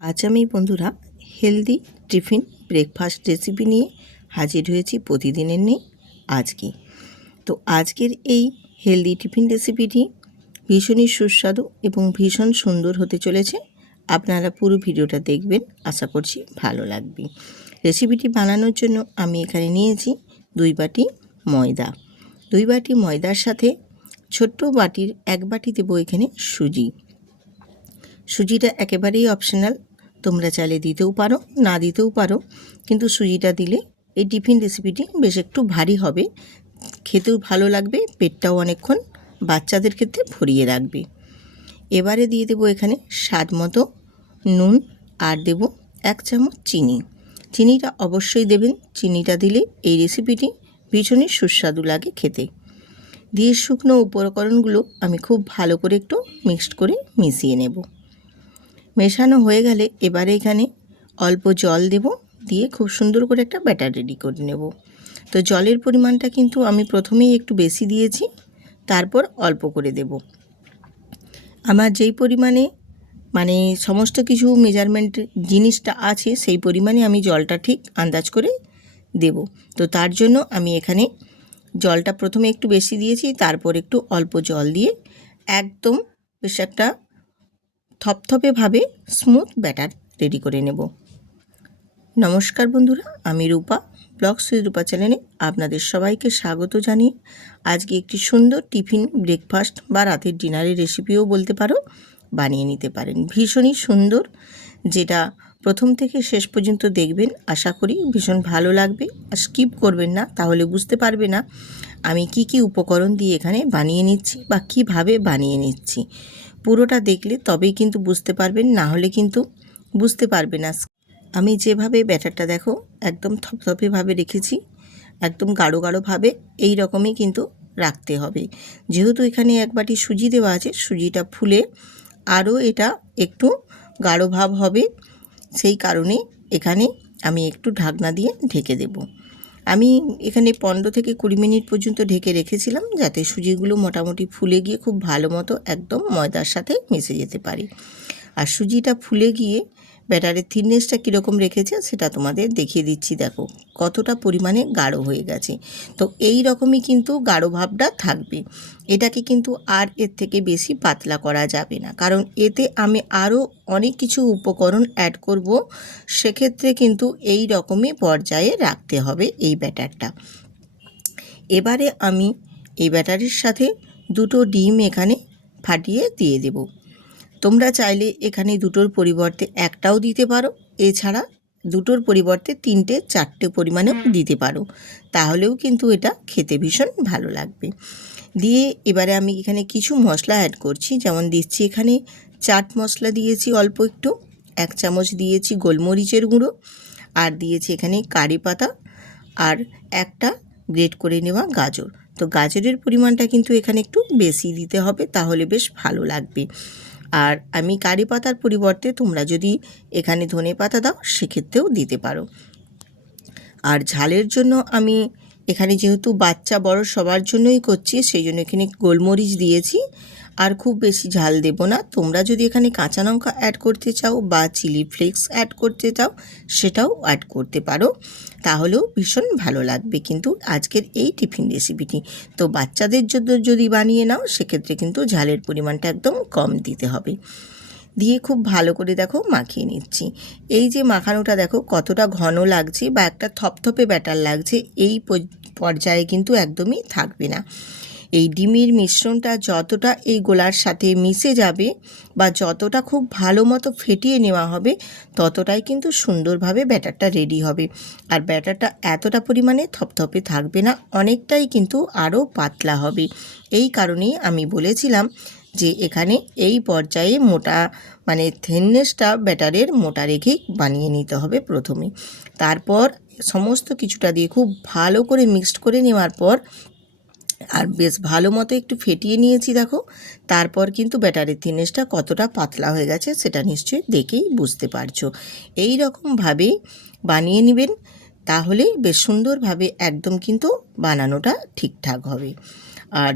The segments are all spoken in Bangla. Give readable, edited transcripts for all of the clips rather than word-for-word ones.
আজ আমি বন্ধুরা হেলদি টিফিন ব্রেকফাস্ট রেসিপি নিয়ে হাজির হয়েছি প্রতিদিনের নেই আজকে। তো আজকের এই হেলদি টিফিন রেসিপিটি ভীষণই সুস্বাদু এবং ভীষণ সুন্দর হতে চলেছে। আপনারা পুরো ভিডিওটা দেখবেন, আশা করছি ভালো লাগবে। রেসিপিটি বানানোর জন্য আমি এখানে নিয়েছি 2 বাটি ময়দা। 2 বাটি ময়দার সাথে ছোট্ট বাটির 1 বাটি দেবো এখানে সুজি। সুজিটা একেবারেই অপশনাল, তোমরা চাইলে দিতেও পারো, না দিতেও পারো, কিন্তু সুজিটা দিলে এই টিফিন রেসিপিটি বেশ একটু ভারী হবে, খেতেও ভালো লাগবে, পেটটাও অনেকক্ষণ বাচ্চাদের ক্ষেত্রে ভরিয়ে রাখবে। এবারে দিয়ে দেবো এখানে স্বাদ মতো নুন আর দেব 1 চামচ চিনি। চিনিটা অবশ্যই দেবেন, চিনিটা দিলে এই রেসিপিটি ভীষণই সুস্বাদু লাগে খেতে। দিয়ে শুকনো উপকরণগুলো আমি খুব ভালো করে একটু মিক্সড করে মিশিয়ে নেব। মেশানো হয়ে গেলে এবারে এখানে অল্প জল দেব, দিয়ে খুব সুন্দর করে একটা ব্যাটার রেডি করে নেব। তো জলের পরিমাণটা কিন্তু আমি প্রথমেই একটু বেশি দিয়েছি, তারপর অল্প করে দেব। আমার যেই পরিমাণে সমস্ত কিছু মেজারমেন্ট জিনিসটা আছে সেই পরিমাণে আমি জলটা ঠিক আন্দাজ করে দেব। তো তার জন্য আমি এখানে জলটা প্রথমে একটু বেশি দিয়েছি, তারপর একটু অল্প জল দিয়ে একদম বেশ একটা থপথপেভাবে স্মুথ ব্যাটার রেডি করে নেব। নমস্কার বন্ধুরা, আমি রূপা, ব্লগস উইথ রূপা চ্যানেলে আপনাদের সবাইকে স্বাগত জানিয়ে আজকে একটি সুন্দর টিফিন ব্রেকফাস্ট বা রাতের ডিনারের রেসিপিও বলতে পারো, বানিয়ে নিতে পারেন। ভীষণই সুন্দর, যেটা প্রথম থেকে শেষ পর্যন্ত দেখবেন, আশা করি ভীষণ ভালো লাগবে। আর স্কিপ করবেন না, তাহলে বুঝতে পারবে না আমি কি কি উপকরণ দিয়ে এখানে বানিয়ে নিচ্ছি বা কিভাবে বানিয়ে নিচ্ছি। পুরোটা দেখলে তবেই কিন্তু বুঝতে পারবেন, না হলে কিন্তু বুঝতে পারবে না। আমি যেভাবে ব্যাটারটা দেখো একদম থপথপেভাবে রেখেছি, একদম গাঢ় গাঢ়ভাবে এই রকমই কিন্তু রাখতে হবে। যেহেতু এখানে 1 বাটি সুজি দেওয়া আছে, সুজিটা ফুলে আরও এটা একটু গাঢ় ভাব হবে, সেই কারণে এখানে আমি একটু ঢাকনা দিয়ে ঢেকে দেব। আমি এখানে 15 থেকে 20 মিনিট পর্যন্ত ঢেকে রেখেছিলাম, যাতে সুজিগুলো মোটামুটি ফুলে গিয়ে খুব ভালো মতো একদম ময়দার সাথে মিশে যেতে পারে। আর সুজিটা ফুলে গিয়ে ব্যাটারের থিকনেসটা কীরকম রেখেছে সেটা তোমাদের দেখিয়ে দিচ্ছি। দেখো কতটা পরিমাণে গাঢ় হয়ে গেছে। তো এই রকমই কিন্তু গাঢ় ভাবটা থাকবে। এটাকে কিন্তু আর এর থেকে বেশি পাতলা করা যাবে না, কারণ এতে আমি আরও অনেক কিছু উপকরণ অ্যাড করব। সেক্ষেত্রে কিন্তু এই রকমই পর্যায়ে রাখতে হবে এই ব্যাটারটা। এবারে আমি এই ব্যাটারের সাথে 2টো ডিম এখানে ফাটিয়ে দিয়ে দেব। তোমরা চাইলে এখানে 2টোর পরিবর্তে 1টাও দিতে পারো, এছাড়া 2টোর পরিবর্তে 3টে 4টে পরিমাণেও দিতে পারো, তাহলেও কিন্তু এটা খেতে ভীষণ ভালো লাগবে। দিয়ে এবারে আমি এখানে কিছু মশলা অ্যাড করছি, যেমন দিচ্ছি এখানে চাট মশলা দিয়েছি অল্প একটু, 1 চামচ দিয়েছি গোলমরিচের গুঁড়ো, আর দিয়েছি এখানে কারি পাতা, আর একটা গ্রেট করে নেওয়া গাজর। তো গাজরের পরিমাণটা কিন্তু এখানে একটু বেশি দিতে হবে, তাহলে বেশ ভালো লাগবে। আর আমি কারি পাতার পরিবর্তে তোমরা যদি এখানে ধনে পাতা দাও সেক্ষেত্রেও দিতে পারো। আর ঝালের জন্য আমি এখানে যেহেতু বাচ্চা বড় সবার জন্যই করছি, সেই জন্য এখানে গোলমরিচ দিয়েছি, আর খুব বেশি ঝাল দেব না। তোমরা যদি এখানে কাঁচা লঙ্কা অ্যাড করতে চাও বা চিলি ফ্লেক্স অ্যাড করতে চাও সেটাও অ্যাড করতে পারো, তাহলেও ভীষণ ভালো লাগবে কিন্তু আজকের এই টিফিন রেসিপিটি। তো বাচ্চাদের জন্য যদি বানিয়ে নাও সেক্ষেত্রে কিন্তু ঝালের পরিমাণটা একদম কম দিতে হবে। দিয়ে খুব ভালো করে দেখো মাখিয়ে নিচ্ছি। এই যে মাখানোটা দেখো কতটা ঘন লাগছে বা একটা থপথপে ব্যাটার লাগছে, এই পর্যায়ে কিন্তু একদমই থাকবে না। এই ডিমের মিশ্রণটা যতটা এই গোলার সাথে মিশে যাবে বা যতটা খুব ভালো মতো ফেটিয়ে নেওয়া হবে, ততটাই কিন্তু সুন্দরভাবে ব্যাটারটা রেডি হবে। আর ব্যাটারটা এতটা পরিমাণে থপথপে থাকবে না, অনেকটাই কিন্তু আরও পাতলা হবে। এই কারণেই আমি বলেছিলাম যে এখানে এই পর্যায়ে মোটা থিননেসটা ব্যাটারের মোটা রেখেই বানিয়ে নিতে হবে প্রথমে। তারপর সমস্ত কিছুটা দিয়ে খুব ভালো করে মিক্সড করে নেওয়ার পর আর বেশ ভালো মতো একটু ফেটিয়ে নিয়েছি দেখো। তারপর কিন্তু ব্যাটারের থিকনেসটা কতটা পাতলা হয়ে গেছে সেটা নিশ্চয়ই দেখেই বুঝতে পারছো। এই রকমভাবেই বানিয়ে নেবেন, তাহলে বেশ সুন্দরভাবে একদম কিন্তু বানানোটা ঠিকঠাক হবে। আর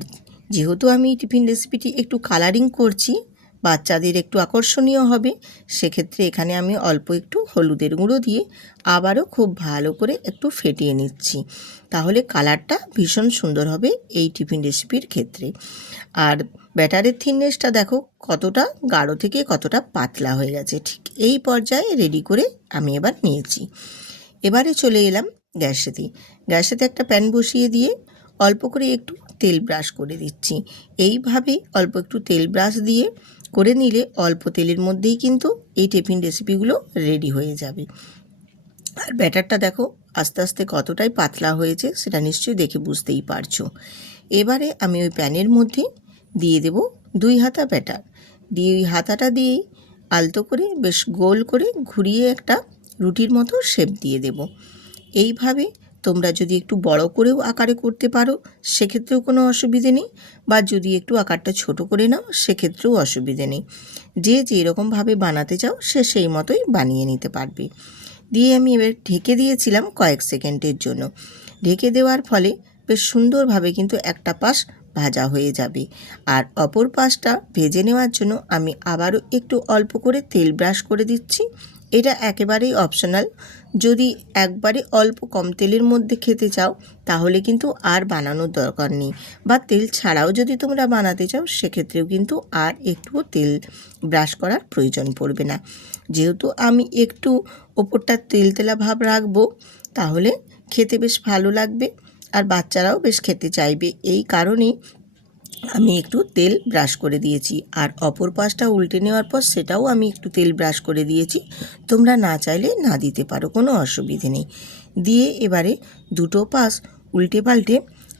যেহেতু আমি টিফিন রেসিপিটি একটু কালারিং করছি, বাচ্চাদের একটু আকর্ষণীয় হবে, সেক্ষেত্রে এখানে আমি অল্প একটু হলুদের গুঁড়ো দিয়ে আবারও খুব ভালো করে একটু ফেটিয়ে নিচ্ছি। তাহলে কালারটা ভীষণ সুন্দর হবে এই টিফিন রেসিপির ক্ষেত্রে। আর ব্যাটারের থিকনেসটা দেখো কতটা গাঢ় থেকে কতটা পাতলা হয়ে গেছে। ঠিক এই পর্যায়ে রেডি করে আমি এবার নিয়েছি। এবারে চলে এলাম গ্যাসেতে একটা প্যান বসিয়ে দিয়ে অল্প করে একটু তেল ব্রাশ করে দিচ্ছি। এইভাবেই অল্প একটু তেল ব্রাশ দিয়ে করে নিলে অল্প তেলের মধ্যেই কিন্তু এই টিফিন রেসিপিগুলো রেডি হয়ে যাবে। আর ব্যাটারটা দেখো আস্তে আস্তে কতটাই পাতলা হয়েছে সেটা নিশ্চয়ই দেখে বুঝতেই পারছো। এবারে আমি ওই প্যানের মধ্যে দিয়ে দেব 2 হাতা ব্যাটার, দিয়ে ওই হাতাটা দিয়েই আলতো করে বেশ গোল করে ঘুরিয়ে একটা রুটির মতো শেপ দিয়ে দেব। এইভাবে তোমরা যদি একটু বড় করেও আকারে করতে পারো সেক্ষেত্রেও কোনো অসুবিধে নেই, বা যদি একটু আকারটা ছোট করে নাও সেক্ষেত্রেও অসুবিধে নেই। যে যেরকমভাবে বানাতে চাও সে সেই মতোই বানিয়ে নিতে পারবে। দিয়ে আমি এবার ঢেকে দিয়েছিলাম কয়েক সেকেন্ডের জন্য। ঢেকে দেওয়ার ফলে বেশ সুন্দরভাবে কিন্তু একটা পাশ ভাজা হয়ে যাবে। আর অপর পাশটা ভেজে নেওয়ার জন্য আমি আবারও একটু অল্প করে তেল ব্রাশ করে দিচ্ছি। এটা একেবারেই অপশনাল। যদি একবারে অল্প কম তেলের মধ্যে খেতে চাও তাহলে কিন্তু আর বানানোর দরকার নেই, বা তেল ছাড়াও যদি তোমরা বানাতে চাও সেক্ষেত্রেও কিন্তু আর একটুও তেল ব্রাশ করার প্রয়োজন পড়বে না। যেহেতু আমি একটু ওপরটা তেলতেলা ভাব রাখবো তাহলে খেতে বেশ ভালো লাগবে আর বাচ্চারাও বেশ খেতে চাইবে, এই কারণেই আমি একটু তেল ব্রাশ করে দিয়েছি। আর অপর পাশটা উল্টে নেওয়ার পর সেটাও আমি একটু তেল ব্রাশ করে দিয়েছি। তোমরা না চাইলে না দিতে পারো, কোনো অসুবিধে নেই। দিয়ে এবারে দুটো পাশ উল্টে পাল্টে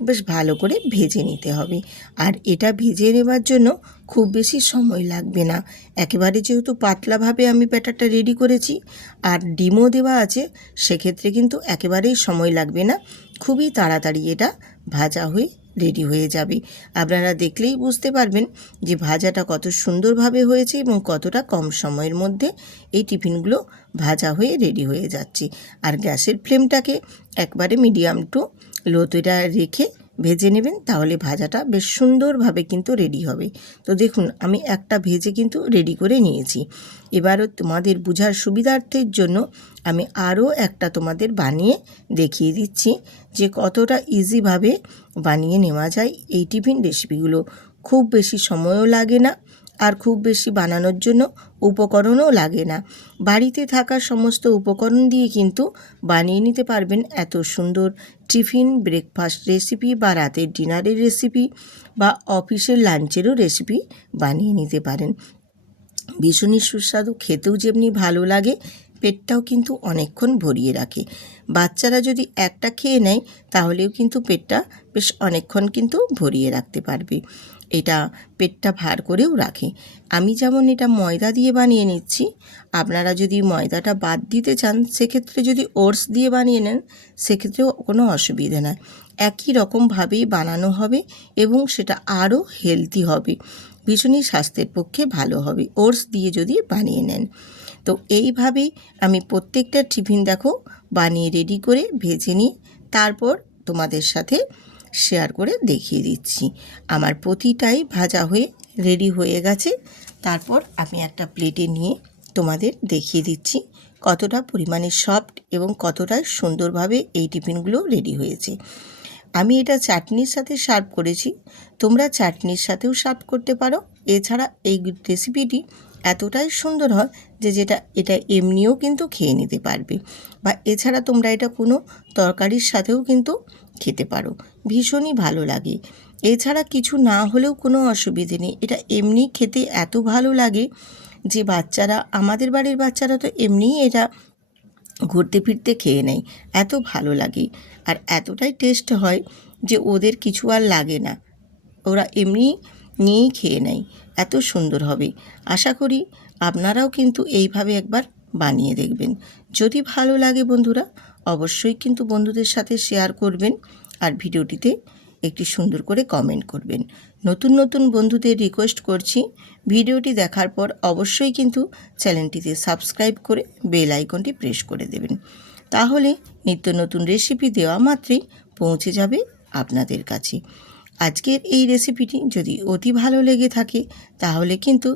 বেশ ভালো করে ভেজে নিতে হবে। আর এটা ভেজে নেবার জন্য খুব বেশি সময় লাগবে না। একেবারে যেহেতু পাতলাভাবে আমি ব্যাটারটা রেডি করেছি আর ডিমও দেওয়া আছে, সেক্ষেত্রে কিন্তু একেবারেই সময় লাগবে না। খুবই তাড়াতাড়ি এটা ভাজা হয়ে রেডি হয়ে যাবে। আপনারা দেখলেই বুঝতে পারবেন যে ভাজাটা কত সুন্দরভাবে হয়েছে এবং কতটা কম সময়ের মধ্যে এই টিফিনগুলো ভাজা হয়ে রেডি হয়ে যাচ্ছে। আর গ্যাসের ফ্লেমটাকে একবারে মিডিয়াম টু লোতে রেখে ভেজে নেবেন, তাহলে ভাজাটা বেশ সুন্দরভাবে কিন্তু রেডি হবে। তো দেখুন আমি একটা ভেজে কিন্তু রেডি করে নিয়েছি। এবারও তোমাদের বোঝার সুবিধার্থের জন্য আমি আরও একটা তোমাদের বানিয়ে দেখিয়ে দিচ্ছি যে কতটা ইজিভাবে বানিয়ে নেওয়া যায় এই টিফিন রেসিপিগুলো। খুব বেশি সময়ও লাগে না আর খুব বেশি বানানোর জন্য উপকরণও লাগে না। বাড়িতে থাকা সমস্ত উপকরণ দিয়ে কিন্তু বানিয়ে নিতে পারবেন এত সুন্দর টিফিন ব্রেকফাস্ট রেসিপি, বা রাতের ডিনারের রেসিপি, বা অফিসের লাঞ্চেরও রেসিপি বানিয়ে নিতে পারেন। ভীষণই সুস্বাদু, খেতেও যেমনি ভালো লাগে, পেটটাও কিন্তু অনেকক্ষণ ভরিয়ে রাখে। বাচ্চারা যদি একটা খেয়ে নেয় তাহলেও কিন্তু পেটটা বেশ অনেকক্ষণ কিন্তু ভরিয়ে রাখতে পারবে। এটা পেটটা ভার করেও রাখে। আমি যেমন এটা ময়দা দিয়ে বানিয়ে নিচ্ছি, আপনারা যদি ময়দাটা বাদ দিতে চান সেক্ষেত্রে যদি ওটস দিয়ে বানিয়ে নেন সেক্ষেত্রেও কোনো অসুবিধে নয়। একই রকমভাবেই বানানো হবে এবং সেটা আরও হেলদি হবে, ভীষণই স্বাস্থ্যের পক্ষে ভালো হবে ওটস দিয়ে যদি বানিয়ে নেন। তো এইভাবেই আমি প্রত্যেকটা টিফিন দেখো বানিয়ে রেডি করে ভেজে নিই, তারপর তোমাদের সাথে শেয়ার করে দেখিয়ে দিচ্ছি। আমার প্রতিটাই ভাজা হয়ে রেডি হয়ে গেছে। তারপর আমি একটা প্লেটে নিয়ে তোমাদের দেখিয়ে দিচ্ছি কতটা পরিমাণে সফট এবং কতটা সুন্দরভাবে এই টিফিনগুলো রেডি হয়েছে। আমি এটা চাটনির সাথে সার্ভ করেছি, তোমরা চাটনির সাথেও সার্ভ করতে পারো। এছাড়া এই রেসিপিটি এতটাই সুন্দর হয় যে এটা এমনিও কিন্তু খেয়ে নিতে পারবে, বা এছাড়া তোমরা এটা কোনো তরকারির সাথেও কিন্তু খেতে পারো, ভীষণই ভালো লাগে। এছাড়া কিছু না হলেও কোনো অসুবিধে নেই, এটা এমনি খেতে এত ভালো লাগে যে বাচ্চারা, আমাদের বাড়ির বাচ্চারা তো এমনিই এটা ঘুরতে ফিরতে খেয়ে নেয়, এত ভালো লাগে আর এতটাই টেস্ট হয় যে ওদের কিছু আর লাগে না, ওরা এমনি নিয়েই খেয়ে নেয়, এত সুন্দর হবে। আশা করি আপনারাও কিন্তু এইভাবে একবার বানিয়ে দেখবেন। যদি ভালো লাগে বন্ধুরা অবশ্যই কিন্তু বন্ধুদের সাথে শেয়ার করবেন আর ভিডিওটিতে একটি সুন্দর করে কমেন্ট করবেন। নতুন নতুন বন্ধুদের রিকোয়েস্ট করছি ভিডিওটি দেখার পর অবশ্যই কিন্তু চ্যানেলটিতে সাবস্ক্রাইব করে বেল আইকনটি প্রেস করে দেবেন, তাহলে নিত্য নতুন রেসিপি দেওয়া মাত্রই পৌঁছে যাবে আপনাদের কাছে। আজকের এই রেসিপিটি যদি অতি ভালো লেগে থাকে তাহলে কিন্তু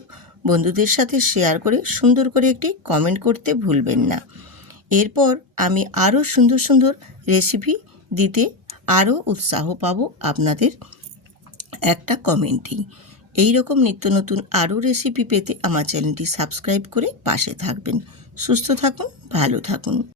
বন্ধুদের সাথে শেয়ার করে সুন্দর করে একটি কমেন্ট করতে ভুলবেন না। এরপর আমি আরও সুন্দর সুন্দর রেসিপি দিতে আরও উৎসাহ পাবো আপনাদের একটা কমেন্টেই। এই রকম নিত্য নতুন আরও রেসিপি পেতে আমার চ্যানেলটি সাবস্ক্রাইব করে পাশে থাকবেন। সুস্থ থাকুন, ভালো থাকুন।